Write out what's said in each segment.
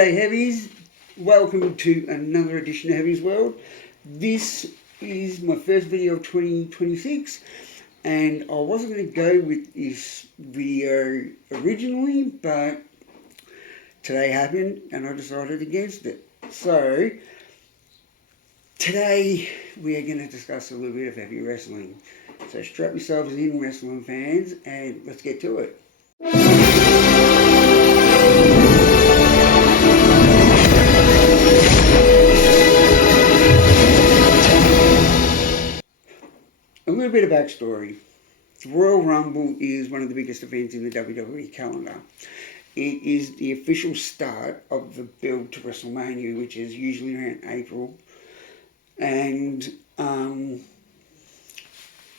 G'day Heavies, welcome to another edition of Heavies World. This is my first video of 2026 and I wasn't going to go with this video originally, but today happened and I decided against it. So today we are going to discuss a little bit of heavy wrestling. So strap yourselves in, wrestling fans, and let's get to it. A little bit of backstory. The Royal Rumble is one of the biggest events in the WWE calendar. It is the official start of the build to Wrestlemania, which is usually around April. And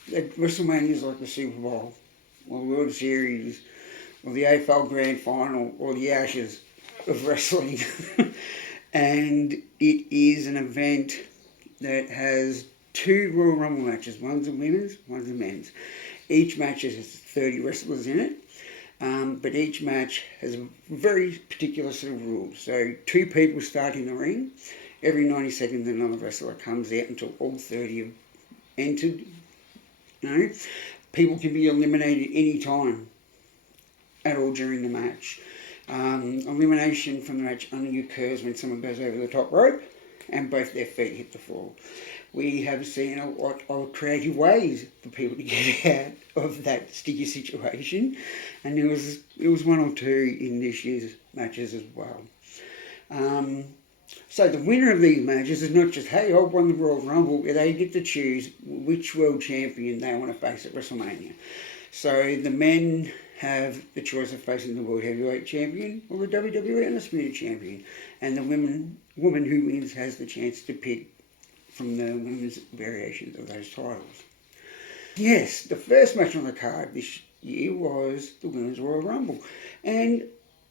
Wrestlemania is like the Super Bowl, or the World Series, or the AFL Grand Final, or the Ashes of wrestling. And it is an event that has two Royal Rumble matches. One's a women's, one's a men's. Each match has 30 wrestlers in it, but each match has a very particular set of rules. So two people start in the ring. Every 90 seconds another wrestler comes out until all 30 have entered. People can be eliminated any time at all during the match. Elimination from the match only occurs when someone goes over the top rope and both their feet hit the floor. We have seen a lot of creative ways for people to get out of that sticky situation, and there was one or two in this year's matches as well. So the winner of these matches is not just, hey, I won the Royal Rumble, they get to choose which world champion they want to face at Wrestlemania. So the men have the choice of facing the World Heavyweight Champion or the WWE Undisputed Champion, and the woman who wins has the chance to pick from the women's variations of those titles. Yes, the first match on the card this year was the Women's Royal Rumble, and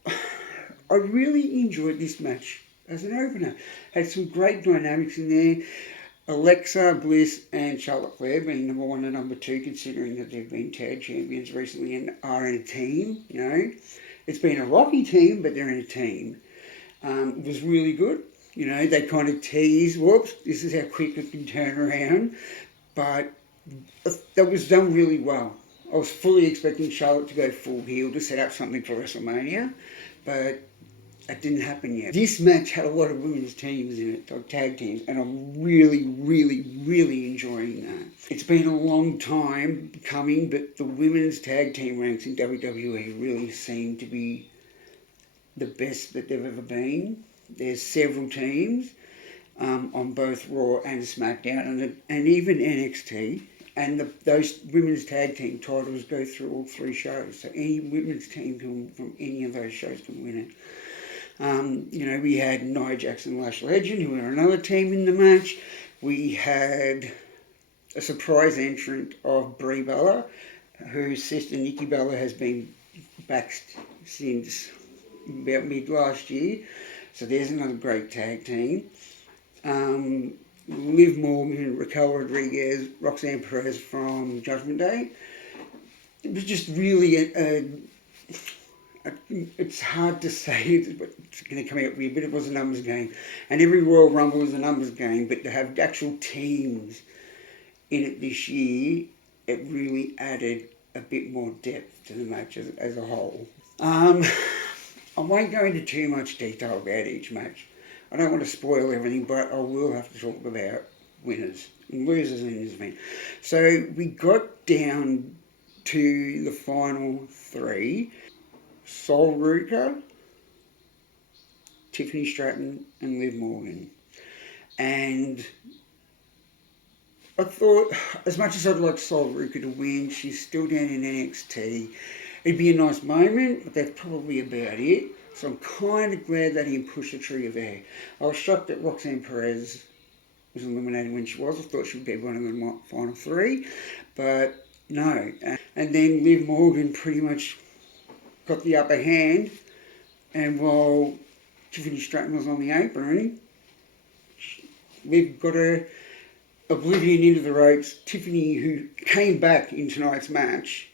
I really enjoyed this match as an opener. Had some great dynamics in there. Alexa Bliss and Charlotte Flair being number one and number two, considering that they've been tag champions recently and are in a team. It's been a rocky team, but they're in a team. It was really good. They kind of tease, whoops, this is how quick it can turn around. But that was done really well. I was fully expecting Charlotte to go full heel to set up something for WrestleMania, but that didn't happen yet. This match had a lot of women's teams in it, like tag teams, and I'm really, really, really enjoying that. It's been a long time coming, but the women's tag team ranks in WWE really seem to be the best that they've ever been. There's several teams on both Raw and SmackDown, and even NXT, and those women's tag team titles go through all three shows. So any women's team from any of those shows can win it. We had Nia Jax and Lash Legend, who were another team in the match. We had a surprise entrant of Brie Bella, whose sister Nikki Bella has been back since about mid last year. So there's another great tag team. Liv Morgan, Raquel Rodriguez, Roxanne Perez from Judgment Day. It was just really it's hard to say what's going to come out weird, but it was a numbers game. And every Royal Rumble is a numbers game, but to have actual teams in it this year, it really added a bit more depth to the match as a whole. I won't go into too much detail about each match. I don't want to spoil everything, but I will have to talk about winners and losers in this event. So we got down to the final three. Sol Ruka, Tiffany Stratton, and Liv Morgan. And I thought, as much as I'd like Sol Ruka to win, she's still down in NXT. It'd be a nice moment, but that's probably about it. So I'm kind of glad that he pushed the trigger there. I was shocked that Roxanne Perez was eliminated when she was. I thought she would be one of the final three, but no. And then Liv Morgan pretty much got the upper hand, and while Tiffany Stratton was on the apron, Liv got her oblivion into the ropes. Tiffany, who came back in tonight's match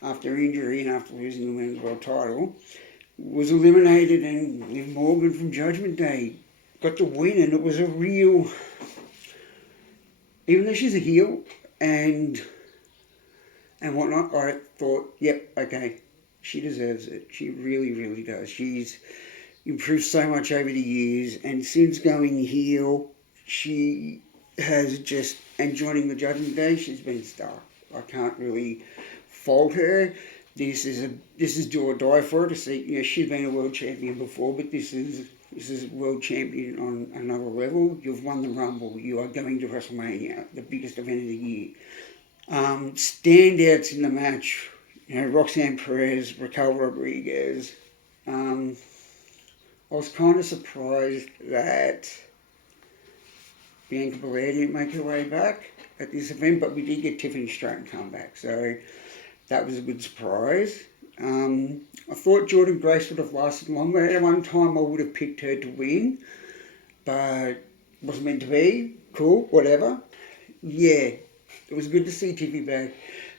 after injury and after losing the women's world title, was eliminated, and Liv Morgan from Judgment Day got the win, and it was a real, even though she's a heel and whatnot, I thought, yep, okay, she deserves it. She really, really does. She's improved so much over the years, and since going heel, she has just, and joining the Judgment Day, she's been a star. I can't really fault her. This is do or die for her to see. You know, she's been a world champion before, but this is world champion on another level. You've won the Rumble. You are going to WrestleMania, the biggest event of the year. Standouts in the match, you know, Roxanne Perez, Raquel Rodriguez. I was kind of surprised that Bianca Belair didn't make her way back at this event, but we did get Tiffany Stratton come back, so that was a good surprise. I thought Jordynne Grace would have lasted longer. At one time I would have picked her to win, but it wasn't meant to be. Cool, whatever. Yeah, it was good to see Tiffy back.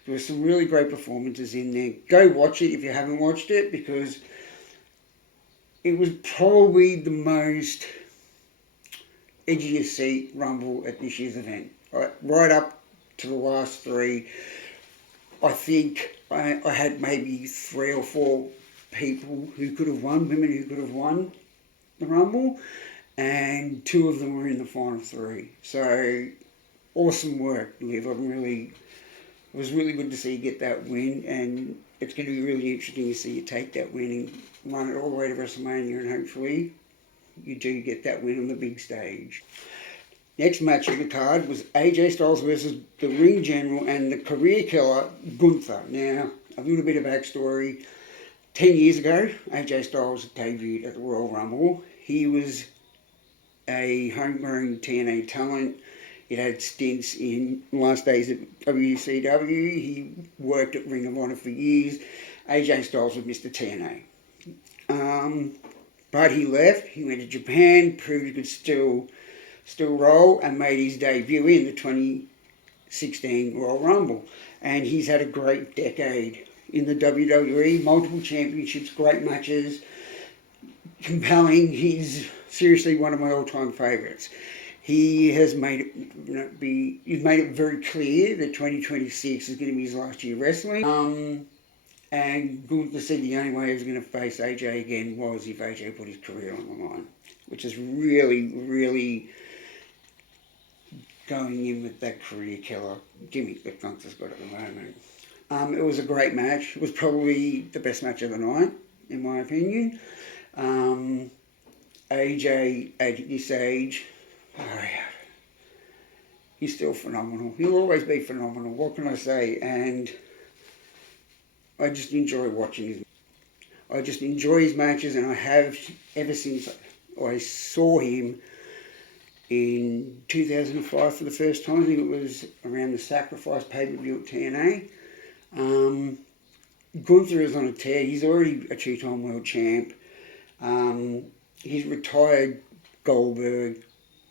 There were some really great performances in there. Go watch it if you haven't watched it, because it was probably the most edgiest seat Rumble at this year's event. Right up to the last three. I think I had maybe 3 or 4 people who could have won, women who could have won the Rumble, and 2 of them were in the final 3. So, awesome work, Liv. It was really good to see you get that win, and it's going to be really interesting to see you take that win and run it all the way to WrestleMania, and hopefully you do get that win on the big stage. Next match of the card was AJ Styles versus the Ring General and the career killer, Gunther. Now, a little bit of backstory. 10 years ago, AJ Styles debuted at the Royal Rumble. He was a homegrown TNA talent. He had stints in last days at WCW. He worked at Ring of Honor for years. AJ Styles was Mr. TNA. But he left. He went to Japan, proved he could still roll, and made his debut in the 2016 Royal Rumble. And he's had a great decade in the WWE, multiple championships, great matches, compelling. He's seriously one of my all-time favourites. He has made it, he's made it very clear that 2026 is going to be his last year wrestling. And Gunther said the only way he was going to face AJ again was if AJ put his career on the line, which is really, really going in with that career killer gimmick that Gunther's got at the moment. It was a great match. It was probably the best match of the night, in my opinion. AJ, at this age, he's still phenomenal. He'll always be phenomenal. What can I say? And I just enjoy watching his. I just enjoy his matches, and I have ever since I saw him in 2005 for the first time. I think it was around the Sacrifice pay-per-view at TNA. Gunther is on a tear. He's already a 2-time world champ. He's retired Goldberg.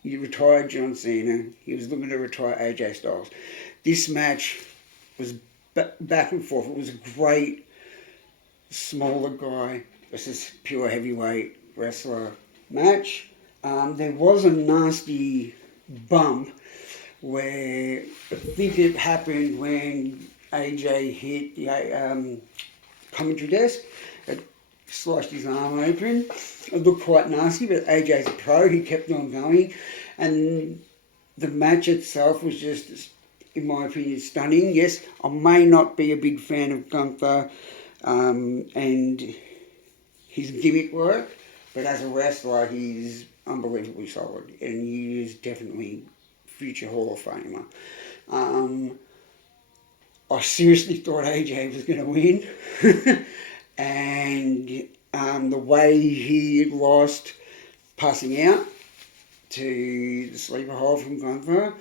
He retired John Cena. He was looking to retire AJ Styles. This match was back and forth. It was a great smaller guy versus pure heavyweight wrestler match. There was a nasty bump where I think it happened when AJ hit the commentary desk. It sliced his arm open. It looked quite nasty, but AJ's a pro. He kept on going. And the match itself was just, in my opinion, stunning. Yes, I may not be a big fan of Gunther and his gimmick work, but as a wrestler, he's unbelievably solid, and he is definitely future Hall of Famer. I seriously thought AJ was going to win, and the way he lost, passing out to the sleeper hold from Gunther,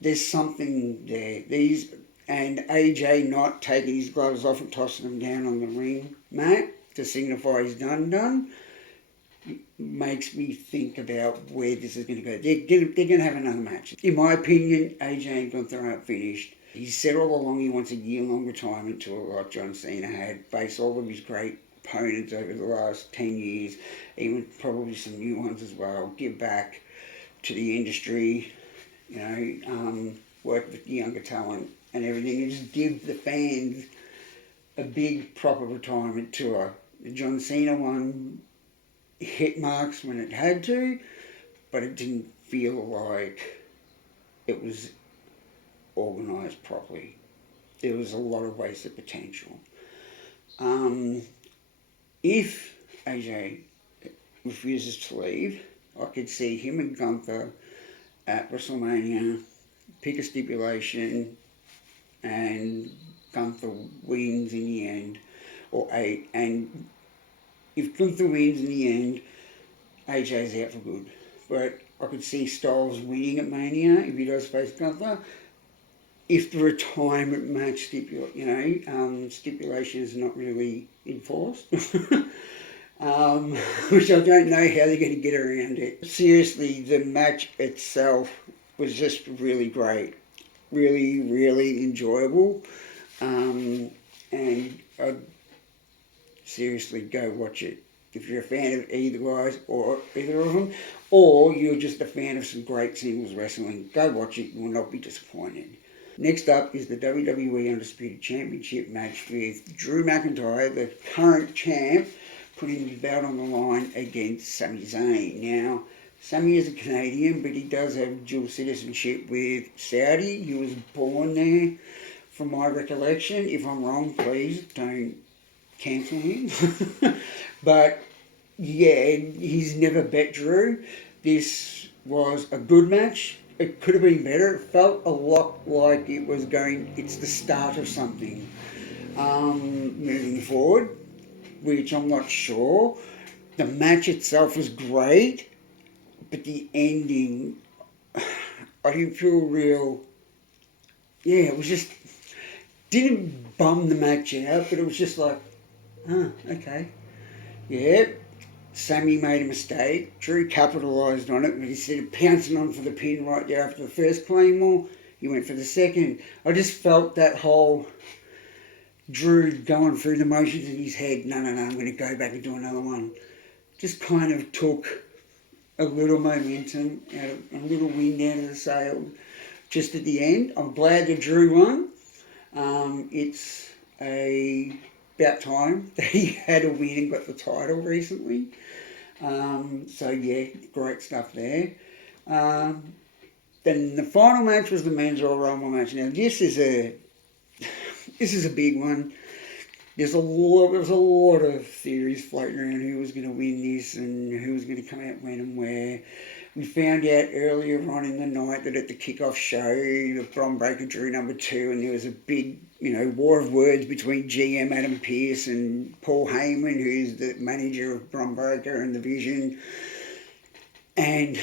there's something there. And AJ not taking his gloves off and tossing them down on the ring mat to signify he's done makes me think about where this is going to go. They're going to have another match. In my opinion, AJ and Gunther aren't finished. He said all along he wants a year-long retirement tour like John Cena had, face all of his great opponents over the last 10 years, even probably some new ones as well, give back to the industry, work with the younger talent and everything, and just give the fans a big proper retirement tour. The John Cena one hit marks when it had to, but it didn't feel like it was organised properly. There was a lot of wasted potential. If AJ refuses to leave, I could see him and Gunther at WrestleMania, pick a stipulation, and Gunther wins in the end, and if Gunther wins in the end, AJ's out for good. But I could see Styles winning at Mania if he does face Gunther. If the retirement match stipulation is not really enforced, which I don't know how they're going to get around it. Seriously, the match itself was just really great. Really, really enjoyable. And I'd seriously go watch it. If you're a fan of either guys or either of them, or you're just a fan of some great singles wrestling, go watch it. You will not be disappointed. Next up is the WWE Undisputed Championship match with Drew McIntyre, the current champ, putting his belt on the line against Sami Zayn. Now, Sami is a Canadian, but he does have dual citizenship with Saudi. He was born there, from my recollection. If I'm wrong, please don't cancel him. But, yeah, he's never bet Drew. This was a good match. It could have been better. It felt a lot like it's the start of something moving forward, which I'm not sure. The match itself was great, but the ending, I didn't feel real. Yeah, it was just, didn't bum the match out, but it was just like, okay. Yeah, Sami made a mistake. Drew capitalised on it, but instead of pouncing on for the pin right there after the first Claymore, he went for the second. I just felt that whole Drew going through the motions in his head, no, I'm going to go back and do another one. Just kind of took a little momentum, a little wind out of the sails just at the end. I'm glad that Drew won. It's about time that he had a win and got the title recently. So yeah, great stuff there. Then the final match was the men's Royal Rumble match. Now this is a big one. There was a lot of theories floating around who was going to win this and who was going to come out when and where. We found out earlier on in the night that at the kickoff show, the Bron Breakker drew number 2, and there was a big, war of words between GM Adam Pearce and Paul Heyman, who's the manager of Bron Breakker and the Vision. And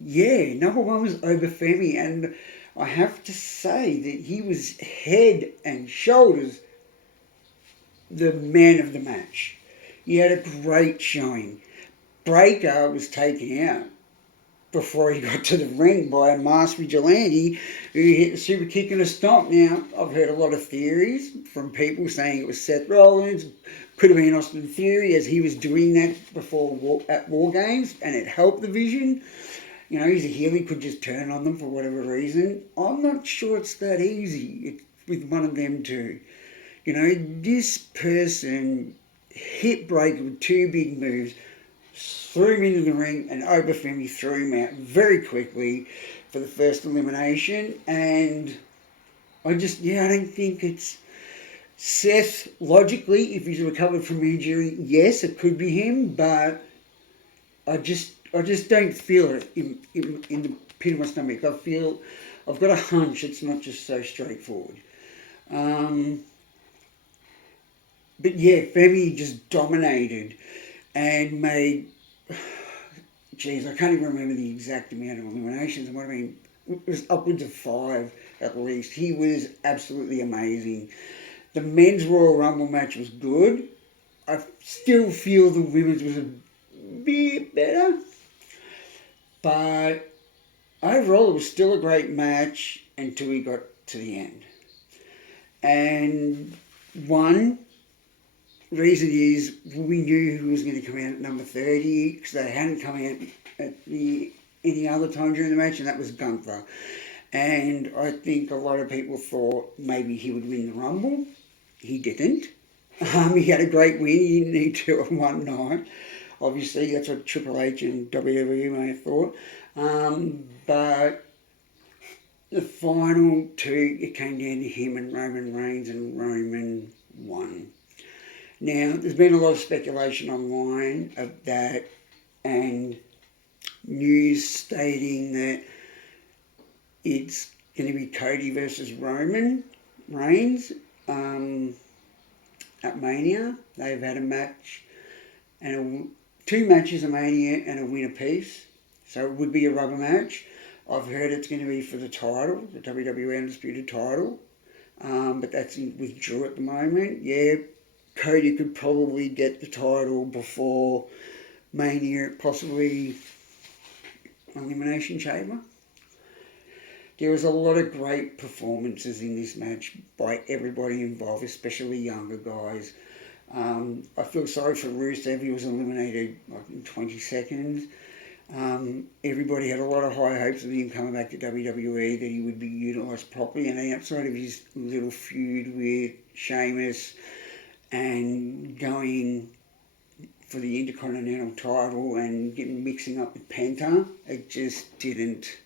yeah, number 1 was Obafemi, and I have to say that he was head and shoulders the man of the match. He had a great showing. Breakker was taken out before he got to the ring by a masked vigilante who hit the super kick and a stomp. Now, I've heard a lot of theories from people saying it was Seth Rollins, could have been Austin Theory, as he was doing that before at War Games, and it helped the Vision. He's a heel, he could just turn on them for whatever reason. I'm not sure it's that easy with one of them two. This person hit Breakker with 2 big moves, threw him into the ring, and Obafemi threw him out very quickly for the first elimination. And I don't think it's Seth. Logically, if he's recovered from injury, yes, it could be him, but I just don't feel it in the pit of my stomach. I've got a hunch it's not just so straightforward. But yeah, Femi just dominated and made, I can't even remember the exact amount of eliminations. It was upwards of 5 at least. He was absolutely amazing. The men's Royal Rumble match was good. I still feel the women's was a bit better. But overall, it was still a great match until we got to the end. And one, reason is we knew who was going to come out at number 30 because they hadn't come out at any other time during the match, and that was Gunther. And I think a lot of people thought maybe he would win the Rumble. He didn't. He had a great win. He didn't need to on one night. Obviously, that's what Triple H and WWE may have thought. But the final two, it came down to him and Roman Reigns, and Roman won. Now, there's been a lot of speculation online of that, and news stating that it's going to be Cody versus Roman Reigns at Mania. They've had a match, and two matches at Mania and a win apiece. So it would be a rubber match. I've heard it's going to be for the title, the WWE Undisputed title. But that's with Drew at the moment. Yeah, Cody could probably get the title before Mania, possibly Elimination Chamber. There was a lot of great performances in this match by everybody involved, especially younger guys. I feel sorry for Rusev. He was eliminated in 20 seconds. Everybody had a lot of high hopes of him coming back to WWE, that he would be utilised properly, and outside of his little feud with Sheamus and going for the Intercontinental title and mixing up with Penta, it just didn't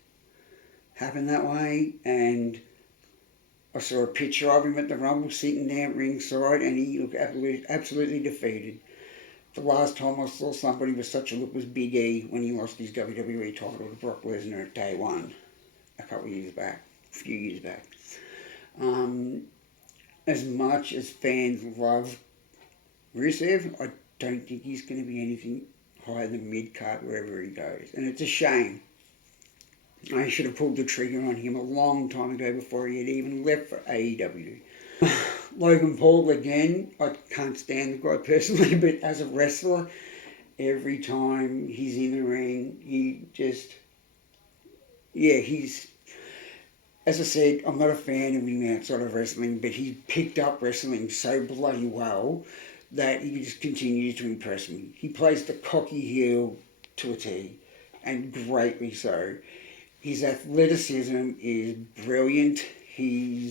happen that way. And I saw a picture of him at the Rumble sitting down ringside, and he looked absolutely defeated. The last time I saw somebody with such a look was Big E when he lost his WWE title to Brock Lesnar at Day One a few years back. As much as fans love Rusev, I don't think he's going to be anything higher than mid-card wherever he goes. And it's a shame. I should have pulled the trigger on him a long time ago before he had even left for AEW. Logan Paul, again, I can't stand the guy personally, but as a wrestler, every time he's in the ring, as I said, I'm not a fan of him outside of wrestling, but he picked up wrestling so bloody well that he just continues to impress me. He plays the cocky heel to a T, and greatly so. His athleticism is brilliant. He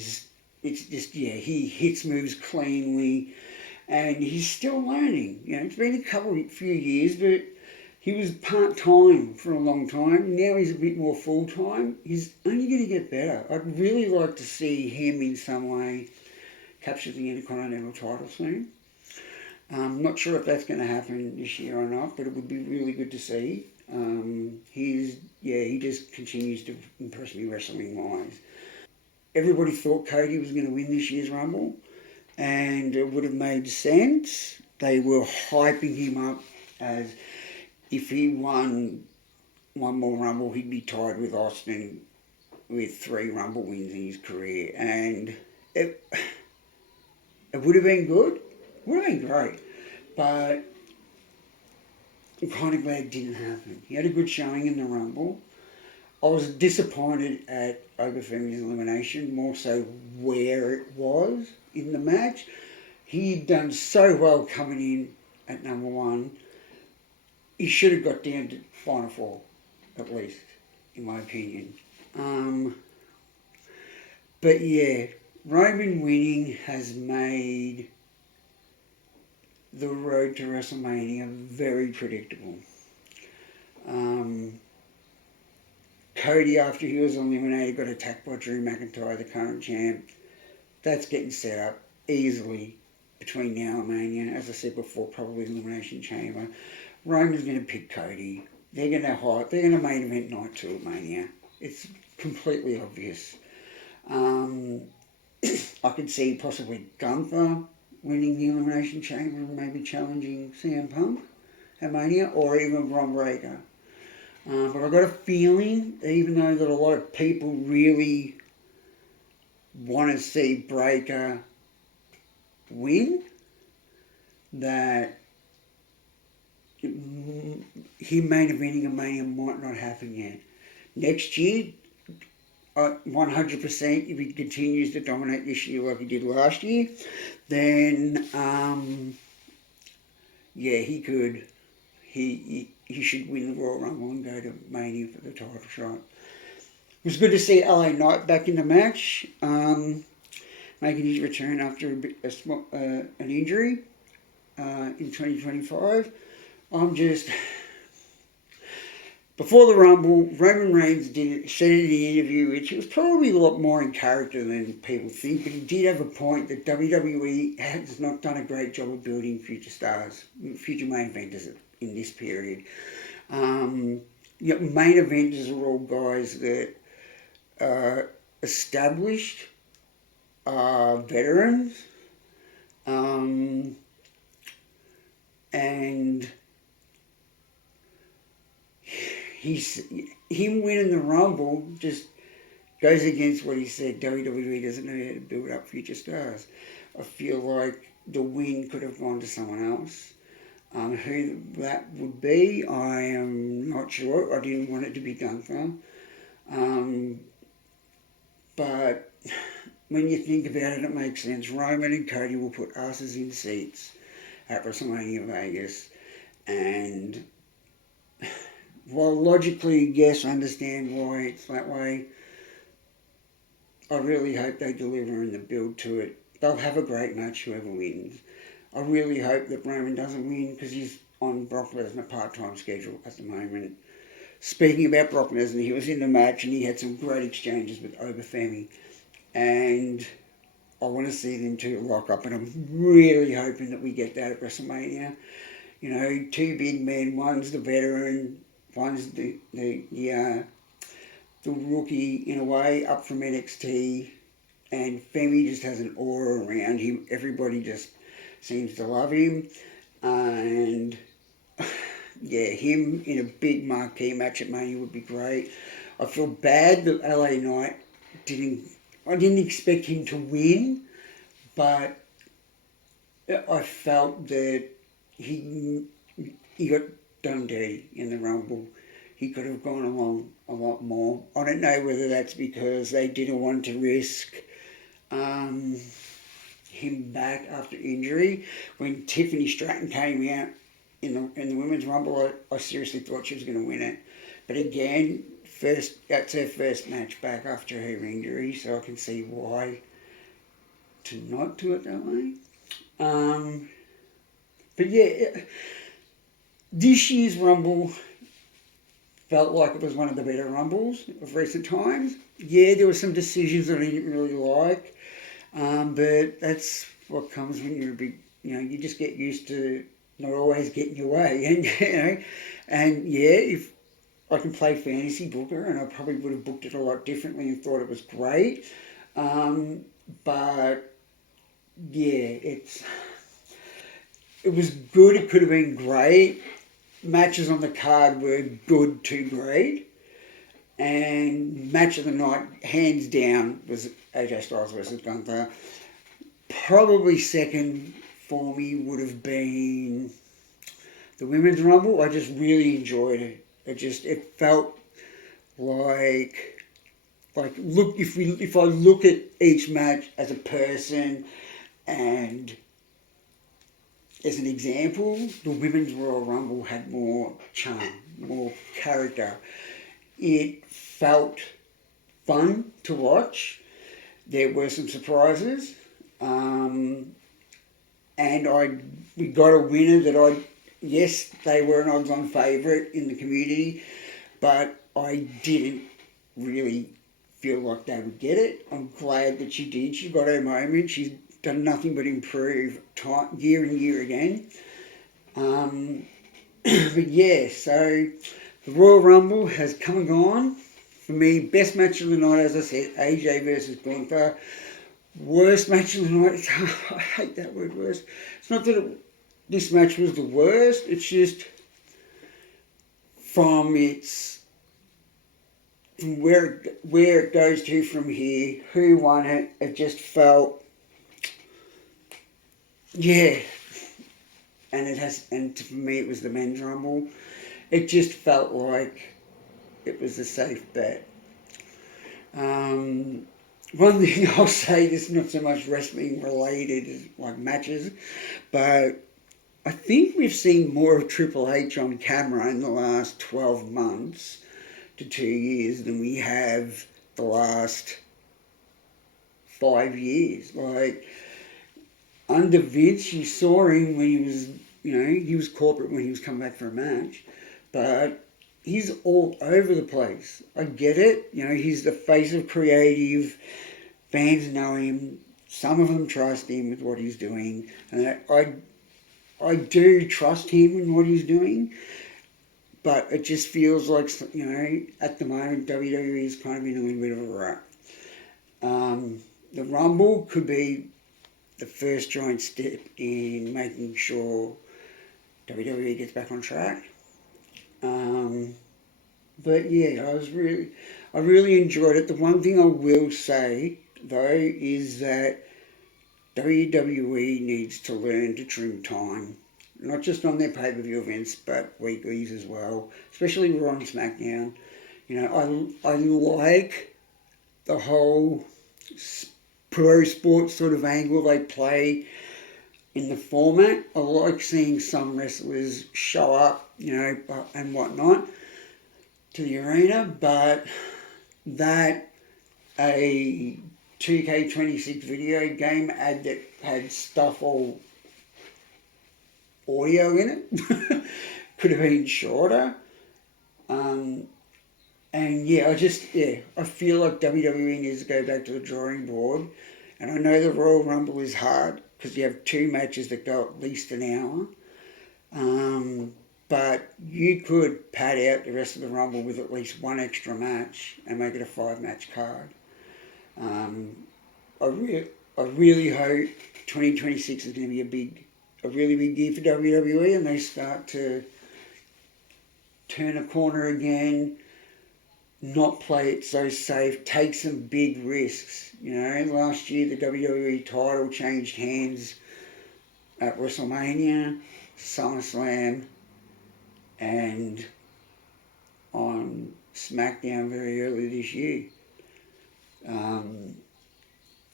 hits moves cleanly, and he's still learning. It's been few years, but he was part-time for a long time. Now he's a bit more full-time. He's only going to get better. I'd really like to see him in some way capture the Intercontinental title soon. I'm not sure if that's going to happen this year or not, but it would be really good to see. He just continues to impress me wrestling-wise. Everybody thought Cody was going to win this year's Rumble, and it would have made sense. They were hyping him up as if he won one more Rumble, he'd be tied with Austin with 3 Rumble wins in his career. And it would have been good. It would have been great. But I'm kind of glad it didn't happen. He had a good showing in the Rumble. I was disappointed at Obafemi's elimination, more so where it was in the match. He'd done so well coming in at number 1. He should have got down to Final 4, at least, in my opinion. But yeah, Roman winning has made the road to WrestleMania very predictable. Cody, after he was eliminated, got attacked by Drew McIntyre, the current champ. That's getting set up easily between now and Mania. As I said before, probably Elimination Chamber. Roman's going to pick Cody. They're going to main event night 2 at Mania. It's completely obvious. I could see possibly Gunther winning the Elimination Chamber and maybe challenging CM Punk at Mania, or even Braun Breaker. But I've got a feeling, even though that a lot of people really want to see Breaker win, that him main eventing a Mania might not happen yet. Next year, 100%, if he continues to dominate this year like he did last year, then yeah, he could. He should win the Royal Rumble and go to Mania for the title shot. It was good to see LA Knight back in the match, making his return after an injury in 2025. Before the Rumble, Roman Reigns said in the interview, which was probably a lot more in character than people think, but he did have a point that WWE has not done a great job of building future stars, future main eventers in this period. Main eventers are all guys that are established, veterans, and him winning the Rumble just goes against what he said. WWE doesn't know how to build up future stars. I feel like the win could have gone to someone else. Who that would be, I am not sure. I didn't want it to be Gunther. But when you think about it, it makes sense. Roman and Cody will put asses in seats at WrestleMania Vegas. And while logically, yes, I understand why it's that way, I really hope they deliver in the build to it. They'll have a great match, whoever wins. I really hope that Roman doesn't win because he's on Brock Lesnar part-time schedule at the moment. Speaking about Brock Lesnar, he was in the match and he had some great exchanges with Obafemi. And I want to see them two lock up, and I'm really hoping that we get that at WrestleMania. You know, two big men, one's the veteran, one's the rookie in a way up from NXT, and Femi just has an aura around him. Everybody just seems to love him, and yeah, him in a big marquee match at Mania would be great. I feel bad that LA Knight I didn't expect him to win, but I felt that he got done dirty in the Rumble. He could have gone along a lot more. I don't know whether that's because they didn't want to risk him back after injury. When Tiffany Stratton came out in the Women's Rumble, I seriously thought she was going to win it. But again, that's her first match back after her injury, so I can see why to not do it that way. But yeah, this year's Rumble felt like it was one of the better Rumbles of recent times. Yeah, there were some decisions that I didn't really like, but that's what comes when you're a big, you just get used to not always getting your way, and if I can play fantasy booker, and I probably would have booked it a lot differently and thought it was great, but yeah, it was good. It could have been great. Matches on the card were good to great. And match of the night, hands down, was AJ Styles versus Gunther. Probably second for me would have been the Women's Rumble. I just really enjoyed it. It felt like look, if I look at each match as a person and as an example, the Women's Royal Rumble had more charm, more character. It felt fun to watch. There were some surprises. And we got a winner that yes, they were an odds-on favourite in the community, but I didn't really feel like they would get it. I'm glad that she did. She got her moment. She's done nothing but improve year and year again. But yeah, so the Royal Rumble has come and gone. For me, best match of the night, as I said, AJ versus Gunther. Worst match of the night, I hate that word worst. It's not that this match was the worst, it's just from where it goes to from here, who won it, it just felt, yeah. And for me it was the Men's Rumble. It just felt like it was a safe bet. One thing I'll say, this is not so much wrestling related as like matches, but I think we've seen more of Triple H on camera in the last 12 months to 2 years than we have the last 5 years. Like, under Vince, you saw him when he was, he was corporate when he was coming back for a match, but he's all over the place. I get it. He's the face of creative. Fans know him. Some of them trust him with what he's doing. And I do trust him in what he's doing. But it just feels like, at the moment, WWE is kind of in a little bit of a rut. The Rumble could be the first giant step in making sure WWE gets back on track. But yeah, I really enjoyed it. The one thing I will say though is that WWE needs to learn to trim time, not just on their pay-per-view events, but weeklies as well, especially Raw and SmackDown. I like the whole pro sports sort of angle they play in the format. I like seeing some wrestlers show up, and whatnot to the arena, but that a 2K26 video game ad that had stuff all audio in it could have been shorter. And yeah, I feel like WWE needs to go back to the drawing board. And I know the Royal Rumble is hard because you have 2 matches that go at least an hour. But you could pad out the rest of the Rumble with at least 1 extra match and make it a 5-match card. I really hope 2026 is going to be a really big year for WWE, and they start to turn a corner again, not play it so safe, take some big risks. Last year the WWE title changed hands at Wrestlemania, SummerSlam, and on SmackDown very early this year.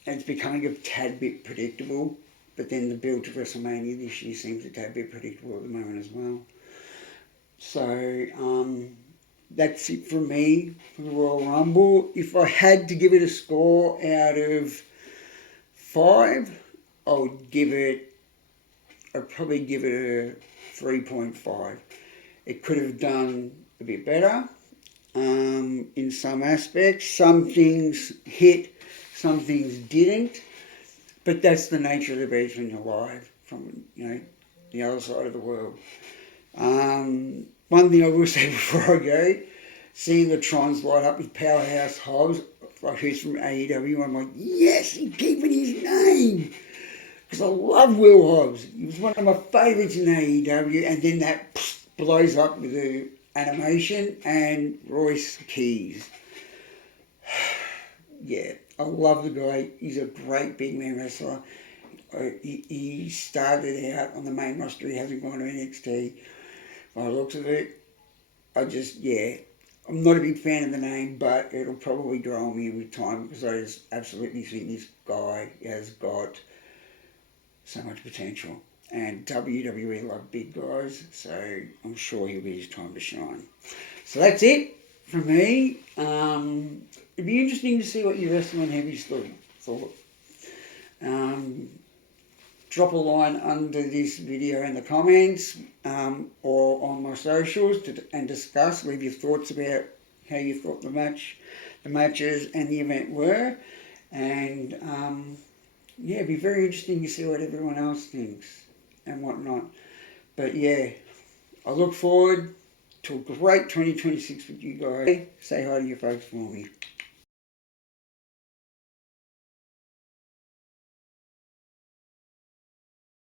It's becoming a tad bit predictable, but then the build to WrestleMania this year seems a tad bit predictable at the moment as well. So, that's it from me for the Royal Rumble. If I had to give it a score out of 5, I'd probably give it a 3.5. It could have done a bit better in some aspects. Some things hit, some things didn't. But that's the nature of the beast when you're live from, the other side of the world. One thing I will say before I go, seeing the Trons light up with Powerhouse Hobbs, like who's from AEW, I'm like, yes, he's keeping his name. Because I love Will Hobbs. He was one of my favourites in AEW, and then that blows up with the animation and Royce Keys. Yeah, I love the guy. He's a great big man wrestler. He started out on the main roster. He hasn't gone to NXT. By the looks of it, I'm not a big fan of the name, but it'll probably grow on me with time because I just absolutely think this guy has got so much potential. And WWE love big guys, so I'm sure he'll be his time to shine. So that's it from me. It'd be interesting to see what your wrestling heavies thought. Drop a line under this video in the comments or on my socials and discuss. Leave your thoughts about how you thought the matches and the event were. And it'd be very interesting to see what everyone else thinks and whatnot. But yeah, I look forward to a great 2026 with you guys. Say hi to your folks for me.